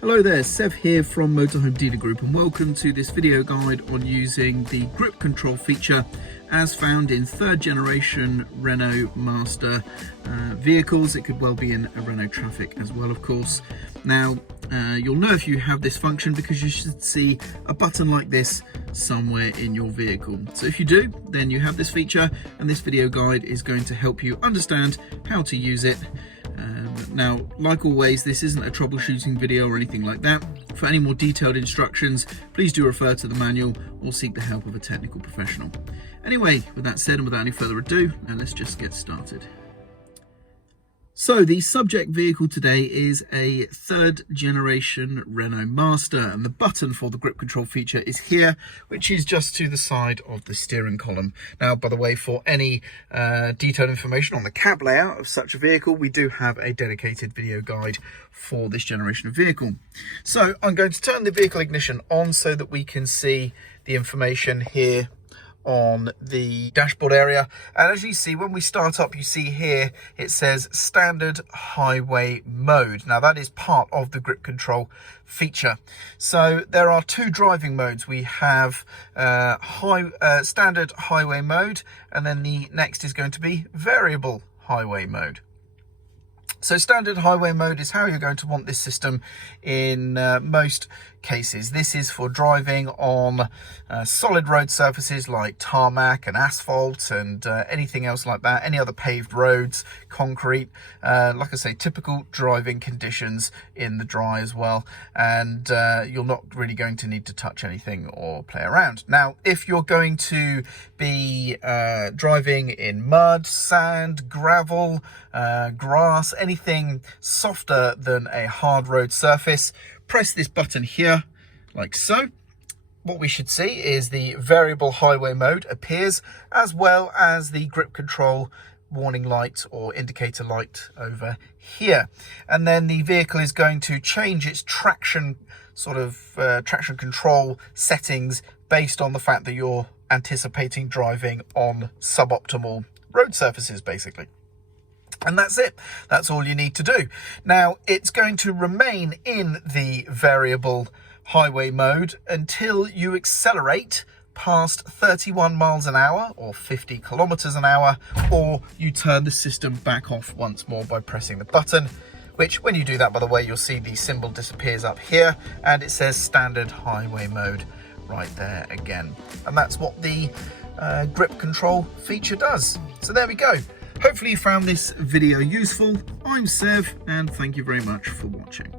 Hello there, Sev here from Motorhome Dealer Group, and welcome to this video guide on using the grip control feature as found in third generation Renault Master vehicles. It could well be in a Renault Traffic as well, of course. Now you'll know if you have this function because you should see a button like this somewhere in your vehicle. So if you do, then you have this feature, and this video guide is going to help you understand how to use it. Now, like always, this isn't a troubleshooting video or anything like that. For any more detailed instructions, please do refer to the manual or seek the help of a technical professional. Anyway, with that said and without any further ado, now let's just get started. So the subject vehicle today is a third generation Renault Master, and the button for the grip control feature is here, which is just to the side of the steering column. Now, by the way, for any detailed information on the cab layout of such a vehicle, we do have a dedicated video guide for this generation of vehicle. So I'm going to turn the vehicle ignition on so that we can see the information here on the dashboard area. And as you see, when we start up, you see here it says standard highway mode. Now that is part of the grip control feature. So there are two driving modes. We have standard highway mode, and then the next is going to be variable highway mode. So standard highway mode is how you're going to want this system in most cases. This is for driving on solid road surfaces like tarmac and asphalt and anything else like that, any other paved roads, concrete, like I say, typical driving conditions in the dry as well. And you're not really going to need to touch anything or play around. Now, if you're going to be driving in mud, sand, gravel, grass, anything softer than a hard road surface, press this button here like so. What we should see is the variable highway mode appears, as well as the grip control warning light or indicator light over here. And then the vehicle is going to change its traction traction control settings based on the fact that you're anticipating driving on suboptimal road surfaces, basically. And that's it. That's all you need to do. Now, it's going to remain in the variable highway mode until you accelerate past 31 miles an hour or 50 kilometers an hour, or you turn the system back off once more by pressing the button, which when you do that, by the way, you'll see the symbol disappears up here and it says standard highway mode right there again. And that's what the grip control feature does. So there we go. Hopefully you found this video useful. I'm Sev, and thank you very much for watching.